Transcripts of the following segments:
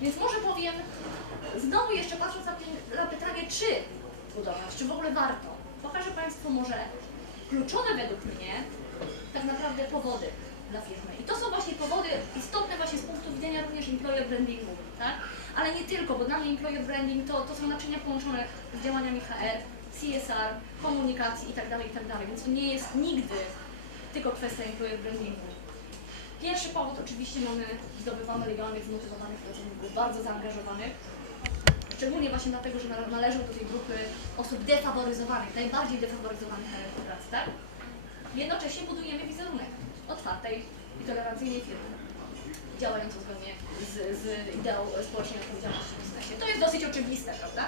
Więc może powiem, znowu jeszcze patrząc na, py- na pytanie, czy budować, czy w ogóle warto, pokażę Państwu może kluczowe według mnie tak naprawdę powody dla firmy. I to są właśnie powody istotne właśnie z punktu widzenia również employer brandingu, tak? Ale nie tylko, bo dla mnie employer branding to, to są naczynia połączone z działaniami HR, CSR, komunikacji itd., itd., więc to nie jest nigdy tylko kwestia employer brandingu. Pierwszy powód oczywiście mamy, zdobywamy legalnych, zmotywowanych pracowników, bardzo zaangażowanych. Szczególnie właśnie dlatego, że nale- należą do tej grupy osób defaworyzowanych, najbardziej defaworyzowanych na rynku pracy, tak? Jednocześnie budujemy wizerunek otwartej i tolerancyjnej firmy, działającą zgodnie z, z ideą społecznej odpowiedzialności w biznesie. To jest dosyć oczywiste, prawda?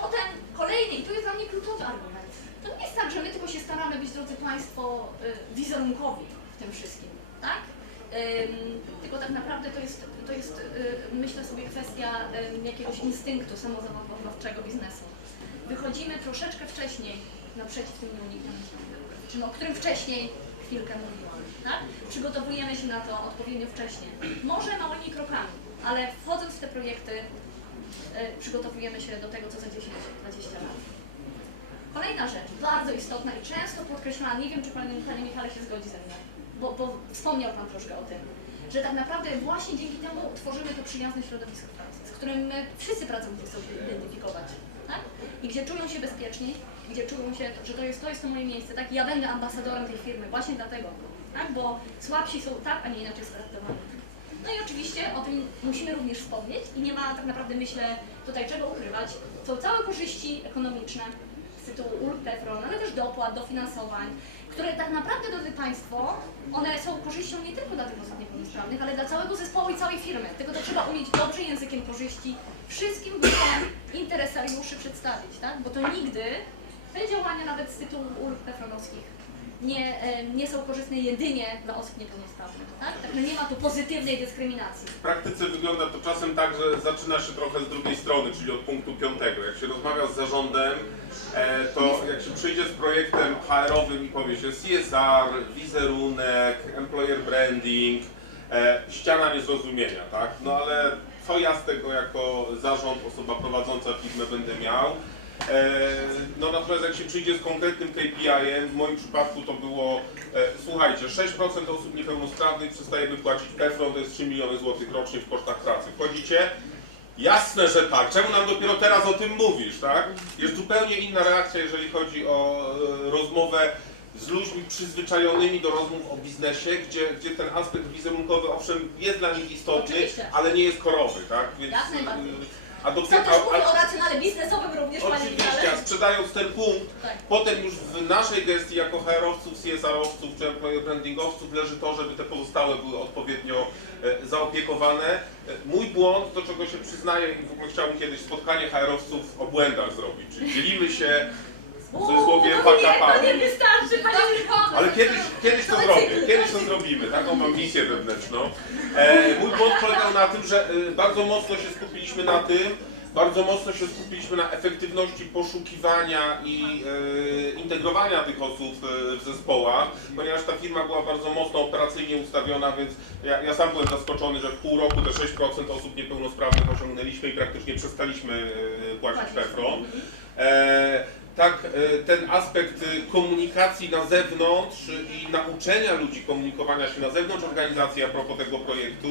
Potem kolejny, i tu jest dla mnie kluczowy argument. To nie jest tak, że my tylko się staramy być, drodzy Państwo, y, wizerunkowi w tym wszystkim, tylko tak naprawdę to jest, to jest y, myślę sobie, kwestia jakiegoś instynktu samozawodowczego biznesu. Wychodzimy troszeczkę wcześniej naprzeciw tym nieuniknionym czym o którym wcześniej chwilkę mówiłam, tak? Przygotowujemy się na to odpowiednio wcześnie. Może małymi krokami, ale wchodząc w te projekty, y, przygotowujemy się do tego, co za 10-20 lat. Kolejna rzecz, bardzo istotna i często podkreślana, nie wiem, czy Panie, Panie Michale się zgodzi ze mną, bo, bo wspomniał Pan troszkę o tym, że tak naprawdę właśnie dzięki temu tworzymy to przyjazne środowisko pracy, z którym my wszyscy pracownicy chcą się identyfikować, tak? I gdzie czują się bezpieczni, gdzie czują się, że to jest to, jest to moje miejsce, tak? Ja będę ambasadorem tej firmy właśnie dlatego, tak? Bo słabsi są tak, a nie inaczej straktowani. No i oczywiście o tym musimy również wspomnieć i nie ma tak naprawdę, myślę, tutaj czego ukrywać. Są całe korzyści ekonomiczne tytułu ulg PFRON, ale też dopłat, dofinansowań, które tak naprawdę, drodzy Państwo, one są korzyścią nie tylko dla tych osób niepełnosprawnych, ale dla całego zespołu i całej firmy. Tylko to trzeba umieć dobrze językiem korzyści wszystkim grupom interesariuszy przedstawić, tak? Bo to nigdy te działania nawet z tytułu ulg PFRON-owskich nie, e, nie są korzystne jedynie dla osób niepełnosprawnych, tak? Także nie ma tu pozytywnej dyskryminacji. W praktyce wygląda to czasem tak, że zaczyna się trochę z drugiej strony, czyli od punktu piątego. Jak się rozmawia z zarządem, e, to jak się przyjdzie z projektem HR-owym i powie się CSR, wizerunek, employer branding, e, ściana niezrozumienia, tak? No ale co ja z tego jako zarząd, osoba prowadząca firmę będę miał? E, No natomiast jak się przyjdzie z konkretnym KPI-em, w moim przypadku to było, e, słuchajcie, 6% osób niepełnosprawnych przestajemy płacić PFRON, to jest 3 miliony złotych rocznie w kosztach pracy. Wchodzicie? Jasne, że tak. Czemu nam dopiero teraz o tym mówisz, tak? Jest zupełnie inna reakcja, jeżeli chodzi o e, rozmowę z ludźmi przyzwyczajonymi do rozmów o biznesie, gdzie, gdzie ten aspekt wizerunkowy owszem jest dla nich istotny, Oczywiście. ale nie jest korowy, tak? Więc, Jak najbardziej. e, a Co dopiero, też a- o racjonale biznesowym również, Panie Oczywiście, a sprzedając ten punkt, Tak. potem już w naszej gestii jako HR-owców, CSR-owców czy employer brandingowców leży to, żeby te pozostałe były odpowiednio e, zaopiekowane. E, Mój błąd, do czego się przyznaję i w ogóle chciałbym kiedyś spotkanie HR-owców o błędach zrobić, czyli dzielimy się w cudzysłowie Uuu, to nie, fuck-upami. to nie wystarczy, Panie. Ale kiedyś, kiedyś to zrobię, kiedyś to zrobimy, taką mam misję wewnętrzną. E, mój błąd polegał na tym, że e, bardzo mocno się skupiliśmy na tym, bardzo mocno się skupiliśmy na efektywności poszukiwania i e, integrowania tych osób e, w zespołach, ponieważ ta firma była bardzo mocno operacyjnie ustawiona, więc ja, ja sam byłem zaskoczony, że w pół roku te 6% osób niepełnosprawnych osiągnęliśmy i praktycznie przestaliśmy e, płacić Płacić. PFRON. E, tak, e, ten aspekt e, komunikacji na zewnątrz i nauczenia ludzi komunikowania się na zewnątrz organizacji a propos tego projektu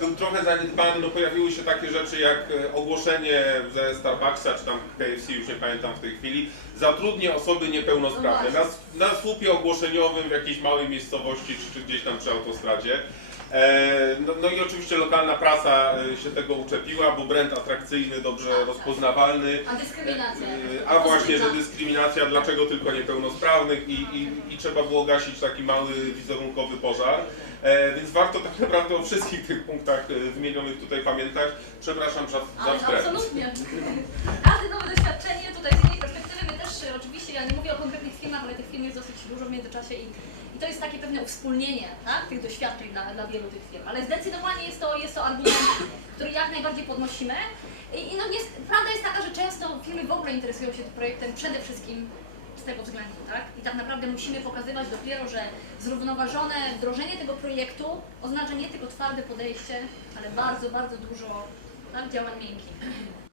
był trochę zaniedbany. No, pojawiły się takie rzeczy jak e, ogłoszenie ze Starbucksa czy tam KFC, już nie pamiętam w tej chwili, zatrudnię osoby niepełnosprawne No na, na słupie ogłoszeniowym w jakiejś małej miejscowości czy, czy gdzieś tam przy autostradzie. E, No, no i oczywiście lokalna prasa e, się tego uczepiła, bo brand atrakcyjny, dobrze Tak, tak. rozpoznawalny. A dyskryminacja. E, A właśnie, że dyskryminacja, dlaczego tylko niepełnosprawnych i, i, i trzeba było gasić taki mały wizerunkowy pożar. E, więc warto tak naprawdę o wszystkich tych punktach e, wymienionych tutaj pamiętać. Przepraszam za, za Ale absolutnie. Każde nowe doświadczenie tutaj z innej perspektywy, my też e, oczywiście, ja nie mówię o konkretnych firmach, ale tych firm jest dosyć dużo w międzyczasie i, i to jest takie pewne uwspólnienie tak, tych doświadczeń dla, dla wielu tych firm. Ale zdecydowanie jest to, jest to argument, który jak najbardziej podnosimy. I, i no nie, prawda jest taka, że często firmy w ogóle interesują się tym projektem przede wszystkim tego względu, tak? I tak naprawdę musimy pokazywać dopiero, że zrównoważone wdrożenie tego projektu oznacza nie tylko twarde podejście, ale bardzo, bardzo dużo tak, działań miękkich.